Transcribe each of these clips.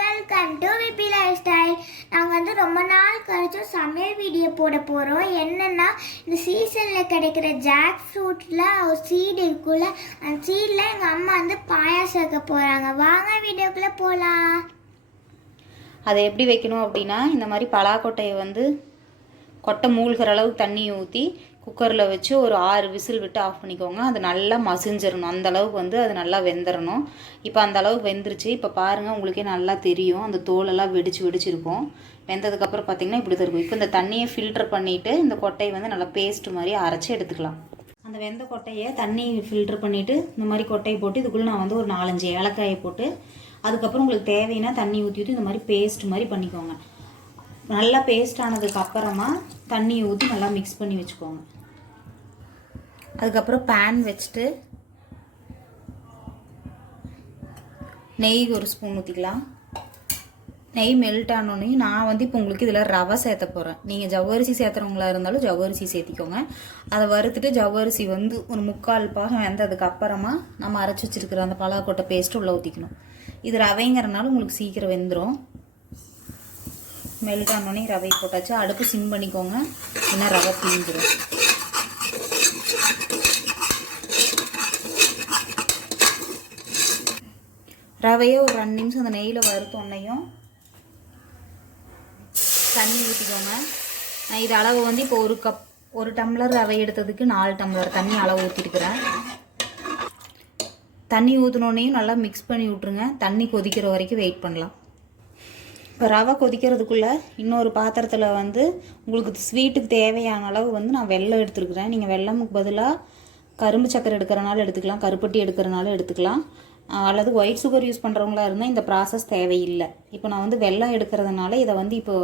Welcome to VB lifestyle. நாங்கள் வந்து ரொம்ப நாள் கழிச்சு சமையல் வீடியோ போட போகிறோம். என்னென்னா, இந்த சீசனில் கிடைக்கிற ஜாக் ஃப்ரூட்டில் ஒரு சீடு இருக்குல்ல, அந்த சீடில் எங்கள் அம்மா வந்து பாயாசம் வைக்க போகிறாங்க. வாங்க வீடியோக்குள்ளே போகலாம். அதை எப்படி வைக்கணும் அப்படின்னா, இந்த மாதிரி பலாக்கொட்டையை வந்து கொட்டை மூழ்கிற அளவுக்கு தண்ணி ஊற்றி குக்கரில் வச்சு ஒரு 6 விசில் விட்டு ஆஃப் பண்ணிக்கோங்க. அது நல்லா மசிஞ்சிடணும், அந்த அளவுக்கு வந்து அது நல்லா வெந்துடணும். இப்போ அந்த அளவுக்கு வெந்துருச்சு. இப்போ பாருங்கள், உங்களுக்கே நல்லா தெரியும், அந்த தோலெல்லாம் வெடிச்சிருக்கும். வெந்ததுக்கப்புறம் பார்த்திங்கன்னா இப்படி தான் இருக்கும். இப்போ இந்த தண்ணியை ஃபில்டர் பண்ணிவிட்டு இந்த கொட்டையை வந்து நல்லா பேஸ்ட் மாதிரி அரைச்சி எடுத்துக்கலாம். அந்த வெந்த கொட்டையை தண்ணி ஃபில்டர் பண்ணிவிட்டு இந்த மாதிரி கொட்டையை போட்டு இதுக்குள்ளே நான் வந்து ஒரு 4-5 ஏலக்காயை போட்டு அதுக்கப்புறம் உங்களுக்கு தேவைன்னா தண்ணி ஊற்றி இந்த மாதிரி பேஸ்ட் மாதிரி பண்ணிக்கோங்க. நல்லா பேஸ்ட் ஆனதுக்கு அப்புறமா தண்ணியை ஊற்றி நல்லா மிக்ஸ் பண்ணி வச்சுக்கோங்க. அதுக்கப்புறம் பேன் வச்சுட்டு நெய் ஒரு ஸ்பூன் ஊற்றிக்கலாம். நெய் மெல்ட் ஆனோடனே நான் வந்து இப்போ உங்களுக்கு இதில் ரவை சேர்த்த போகிறேன். நீங்கள் ஜவ்வரிசி சேர்த்துறவங்களா இருந்தாலும் ஜவ்வரிசி சேர்த்திக்கோங்க. அதை வறுத்துட்டு ஜவ்வரிசி வந்து ஒரு 3/4 பாகம் வெந்ததுக்கு அப்புறமா நம்ம அரைச்சி வச்சுருக்கிற அந்த பலாக்கொட்டை பேஸ்ட்டு உள்ளே ஊற்றிக்கணும். இது ரவைங்கிறனால உங்களுக்கு சீக்கிரம் வெந்துடும். மெல்ட் ஆனோடனே ரவை போட்டாச்சு. அடுப்பு சிம் பண்ணிக்கோங்க, இன்னும் ரவை தீந்துடும். ரவையை ஒரு 2 நிமிஷம் அந்த நெய்யில் வறுத்தோன்னையும் தண்ணி ஊற்றிக்கோங்க. நான் இது அளவு வந்து இப்போ ஒரு டம்ளர் ரவை எடுத்ததுக்கு 4 டம்ளர் தண்ணி அளவு ஊற்றிருக்கிறேன். தண்ணி ஊற்றினோன்னையும் நல்லா மிக்ஸ் பண்ணி விட்ருங்க. தண்ணி கொதிக்கிற வரைக்கும் வெயிட் பண்ணலாம். இப்போ ரவை கொதிக்கிறதுக்குள்ளே இன்னொரு பாத்திரத்தில் வந்து உங்களுக்கு ஸ்வீட்டுக்கு தேவையான அளவு வந்து நான் வெல்லம் எடுத்துருக்குறேன். நீங்கள் வெல்லமுக்கு பதிலாக கரும்பு சக்கரை எடுக்கிறனால எடுத்துக்கலாம், கருப்பட்டி எடுக்கிறனால எடுத்துக்கலாம், அல்லது ஒயிட் சுகர் யூஸ் பண்ணுறவங்களா இருந்தால் இந்த ப்ராசஸ் தேவையில்லை. இப்போ நான் வந்து வெல்லம் எடுக்கிறதுனால இதை வந்து இப்போ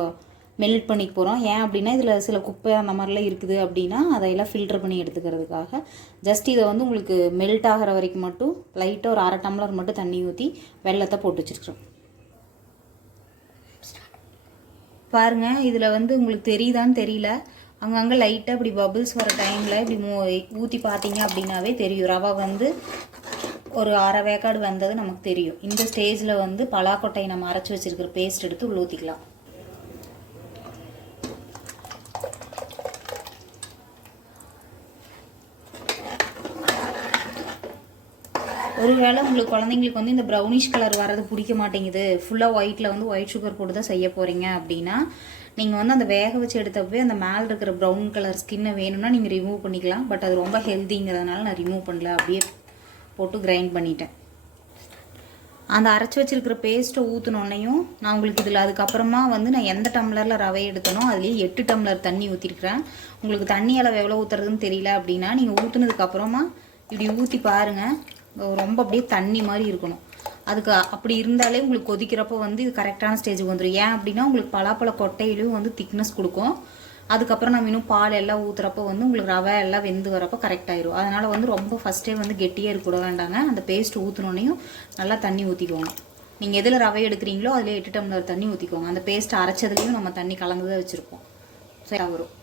மெல்ட் பண்ணிக்க போகிறோம். ஏன் அப்படின்னா இதில் சில குப்பை அந்த மாதிரிலாம் இருக்குது அப்படின்னா அதையெல்லாம் ஃபில்டர் பண்ணி எடுத்துக்கிறதுக்காக ஜஸ்ட் இதை வந்து உங்களுக்கு மெல்ட் ஆகிற வரைக்கும் மட்டும் லைட்டாக ஒரு 1/2 டம்ளர் மட்டும் தண்ணி ஊற்றி வெல்லத்தை போட்டு வச்சுருக்குறோம். பாருங்கள், இதில் வந்து உங்களுக்கு தெரியுதான்னு தெரியல, அங்கங்கே லைட்டாக இப்படி பபிள்ஸ் வர டைமில் இப்படி ஊற்றி பார்த்தீங்க அப்படின்னாவே தெரியும் ரவை வந்து ஒரு 1/2 வேக்காடு வந்தது நமக்கு தெரியும். இந்த ஸ்டேஜில் வந்து பலாக்கொட்டையை நம்ம அரைச்சி வச்சுருக்கிற பேஸ்ட் எடுத்து உள்ள ஊற்றிக்கலாம். ஒருவேளை உங்களுக்கு குழந்தைங்களுக்கு வந்து இந்த ப்ரௌனிஷ் கலர் வரது பிடிக்க மாட்டேங்குது, ஃபுல்லாக ஒயிட்டில் வந்து ஒயிட் சுகர் போட்டு தான் செய்ய போகிறீங்க அப்படின்னா நீங்கள் வந்து அந்த வேக வச்சு எடுத்தப்பவே அந்த மேலே இருக்கிற ப்ரௌன் கலர் ஸ்கின்னை வேணும்னா நீங்கள் ரிமூவ் பண்ணிக்கலாம். பட் அது ரொம்ப ஹெல்த்திங்கிறதுனால நான் ரிமூவ் பண்ணல, அப்படியே போட்டு கிரைண்ட் பண்ணிட்டேன். அந்த அரைச்சி வச்சுருக்கிற பேஸ்ட்டை ஊற்றினோன்னையும் நான் உங்களுக்கு இதில் அதுக்கப்புறமா வந்து நான் எந்த டம்ளரில் ரவை எடுத்தனோ அதுலேயே 8 டம்ளர் தண்ணி ஊற்றிருக்கிறேன். உங்களுக்கு தண்ணி அளவு எவ்வளோ ஊற்றுறதுன்னு தெரியல அப்படின்னா நீங்கள் ஊற்றுனதுக்கப்புறமா இப்படி ஊற்றி பாருங்கள், ரொம்ப அப்படியே தண்ணி மாதிரி இருக்கணும். அதுக்கு அப்படி இருந்தாலே உங்களுக்கு கொதிக்கிறப்போ வந்து இது கரெக்டான ஸ்டேஜுக்கு வந்துடும். ஏன் அப்படின்னா உங்களுக்கு பலாப்பழ கொட்டையிலையும் வந்து திக்னஸ் கொடுக்கும். அதுக்கப்புறம் நம்ம இன்னும் பால் எல்லாம் ஊற்றுறப்போ வந்து உங்களுக்கு ரவை எல்லாம் வெந்து வரப்போ கரெக்டாயிரும். அதனால் வந்து ரொம்ப ஃபஸ்ட்டே வந்து கெட்டியாக இருக்க வேண்டாங்க. அந்த பேஸ்ட் ஊற்றினோன்னையும் நல்லா தண்ணி ஊற்றிக்கோங்க. நீங்கள் எதில் ரவை எடுக்கிறீங்களோ அதில் 8 டம்ளர் தண்ணி ஊற்றிக்கோங்க. அந்த பேஸ்ட் அரைச்சதுலேயும் நம்ம தண்ணி கலந்து தான் வச்சுருப்போம். சரி, வரும்.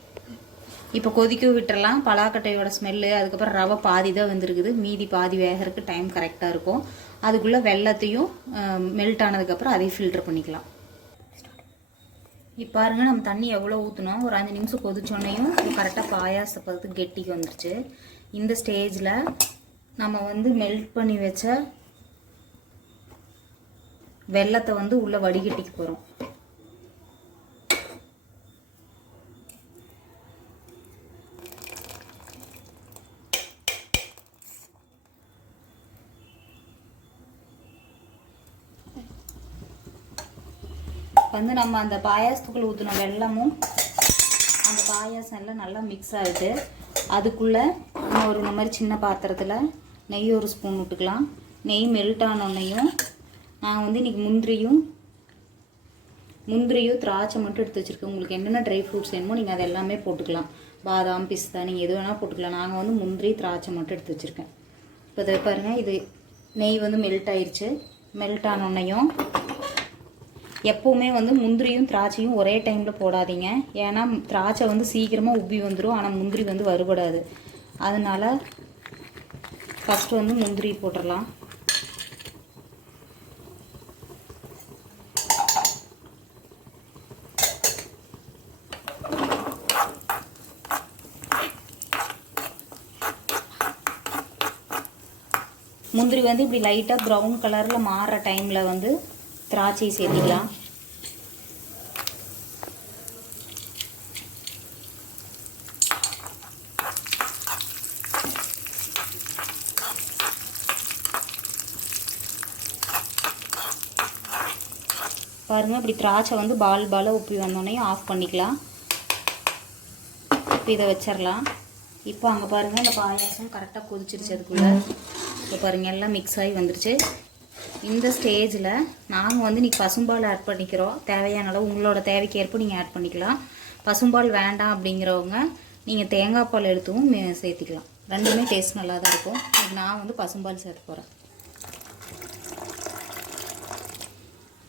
இப்போ கொதிக்க விட்டுறலாம். பலாக்கட்டையோட ஸ்மெல்லு, அதுக்கப்புறம் ரவை பாதி தான் வந்துருக்குது, மீதி பாதி வேகிறதுக்கு டைம் கரெக்டாக இருக்கும். அதுக்குள்ளே வெல்லத்தையும் மெல்ட் ஆனதுக்கப்புறம் அதையும் ஃபில்டர் பண்ணிக்கலாம். இப்போ பாருங்கள், நம்ம தண்ணி எவ்வளோ ஊற்றினோம், ஒரு 5 நிமிஷம் கொதிச்சோன்னையும் கரெக்டாக பாயாசத்தை பார்த்து கெட்டிக்கு வந்துருச்சு. இந்த ஸ்டேஜில் நம்ம வந்து மெல்ட் பண்ணி வச்ச வெல்லத்தை வந்து உள்ளே வடிகட்டிக்கு போகிறோம். வந்து நம்ம அந்த பாயாசத்துக்குள்ளே ஊற்றின வெல்லமும் அந்த பாயாசம் எல்லாம் நல்லா மிக்ஸ் ஆகிட்டு அதுக்குள்ளே ஒரு இந்த மாதிரி சின்ன பாத்திரத்தில் நெய் ஒரு ஸ்பூன் விட்டுக்கலாம். நெய் மெல்ட் ஆனோன்னையும் நான் வந்து இன்றைக்கி முந்திரியும் திராட்சை மட்டும் எடுத்து வச்சுருக்கேன். உங்களுக்கு என்னென்ன ட்ரை ஃப்ரூட்ஸ் வேணுமோ நீங்கள் அது எல்லாமே போட்டுக்கலாம். பாதாம், பிஸ்தா, நீங்கள் எது வேணால் போட்டுக்கலாம். நாங்கள் வந்து முந்திரி திராட்சை மட்டும் எடுத்து வச்சுருக்கேன். இப்போ இதை பாருங்கள், இது நெய் வந்து மெல்ட் ஆயிடுச்சு. மெல்ட் ஆனோன்னையும் எப்போவுமே வந்து முந்திரியும் திராட்சையும் ஒரே டைமில் போடாதீங்க. ஏன்னா திராட்சை வந்து சீக்கிரமாக உப்பி வந்துடும், ஆனால் முந்திரி வந்து வறுபடாது. அதனால் ஃபஸ்ட்டு வந்து முந்திரி போட்டுடலாம். முந்திரி வந்து இப்படி லைட்டாக ப்ரௌன் கலரில் மாறுற டைமில் வந்து திராட்சை சேர்த்திக்கலாம். பாருங்கள், இப்படி திராட்சை வந்து பாலாக உப்பி வந்தோடனே ஆஃப் பண்ணிக்கலாம். இப்போ இதை வச்சிடலாம். இப்போ அங்கே பாருங்கள், இந்த பாயாசம் கரெக்டாக கொதிச்சிருச்சு. அதுக்குள்ளே இப்போ பாருங்கள் எல்லாம் மிக்ஸ் ஆகி வந்துருச்சு. இந்த ஸ்டேஜில் நாங்கள் வந்து இன்றைக்கி பசும்பால் ஆட் பண்ணிக்கிறோம். தேவையான அளவு உங்களோட தேவைக்கு ஏற்ப நீங்கள் ஆட் பண்ணிக்கலாம். பசும்பால் வேண்டாம் அப்படிங்கிறவங்க நீங்கள் தேங்காய் பால் எடுத்துவும் சேர்த்திக்கலாம். ரெண்டுமே டேஸ்ட் நல்லா தான் இருக்கும். நான் வந்து பசும்பால் சேர்த்து போகிறேன்.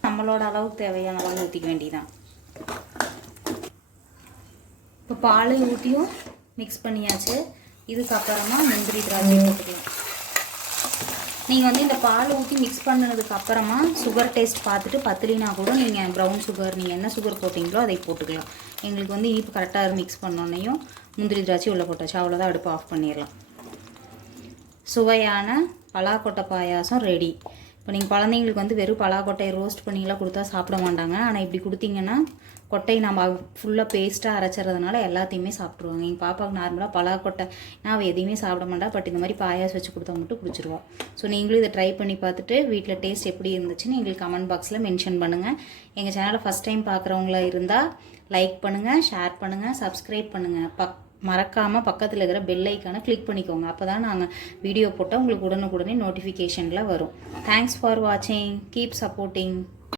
நம்மளோட அளவுக்கு தேவையான அளவு ஊற்றிக்க வேண்டியதான். இப்போ பால் ஊற்றியும் மிக்ஸ் பண்ணியாச்சு. இதுக்கப்புறமா முந்திரி திராட்சை போட்டுக்கலாம். நீங்கள் வந்து இந்த பால் ஊற்றி மிக்ஸ் பண்ணதுக்கப்புறமா சுகர் டேஸ்ட் பார்த்துட்டு பத்தலினா கூட நீங்கள் ப்ரௌன் சுகர், நீங்கள் என்ன சுகர் போட்டிங்களோ அதை போட்டுக்கலாம். எங்களுக்கு வந்து இனிப்பு கரெக்டாக மிக்ஸ் பண்ணோன்னையும் முந்திரி திராட்சை உள்ளே போட்டாச்சு. அவ்வளோதான், அடுப்பு ஆஃப் பண்ணிடலாம். சுவையான பலாக்கொட்டை பாயாசம் ரெடி. இப்போ நீங்கள் குழந்தைங்களுக்கு வந்து வெறும் பலாக்கொட்டையை ரோஸ்ட் பண்ணிலாம் கொடுத்தா சாப்பிட மாட்டாங்க. ஆனால் இப்படி கொடுத்தீங்கன்னா கொட்டையை நம்ம ஃபுல்லாக பேஸ்ட்டாக அரைச்சறதுனால எல்லாத்தையுமே சாப்பிட்ருவாங்க. எங்கள் பாப்பாவுக்கு நார்மலாக பலாக்கொட்டை அவள் எதையுமே சாப்பிட மாட்டா. பட் இந்த மாதிரி பாயாசம் வச்சு கொடுத்தா மட்டும் குடிச்சிருவா. ஸோ நீங்களும் இதை ட்ரை பண்ணி பார்த்துட்டு வீட்டில் டேஸ்ட் எப்படி இருந்துச்சுன்னு எங்களுக்கு கமெண்ட் பாக்ஸில் மென்ஷன் பண்ணுங்கள். எங்கள் சேனலை ஃபஸ்ட் டைம் பார்க்குறவங்களா இருந்தால் லைக் பண்ணுங்கள், ஷேர் பண்ணுங்கள், சப்ஸ்கிரைப் பண்ணுங்கள். மறக்காமல் பக்கத்தில் இருக்கிற பெல் ஐக்கானை கிளிக் பண்ணிக்கோங்க. அப்போ தான் நாங்கள் வீடியோ போட்டால் உங்களுக்கு உடனுக்குடனே நோட்டிஃபிகேஷனில் வரும். தேங்க்ஸ் ஃபார் வாட்சிங். Keep supporting.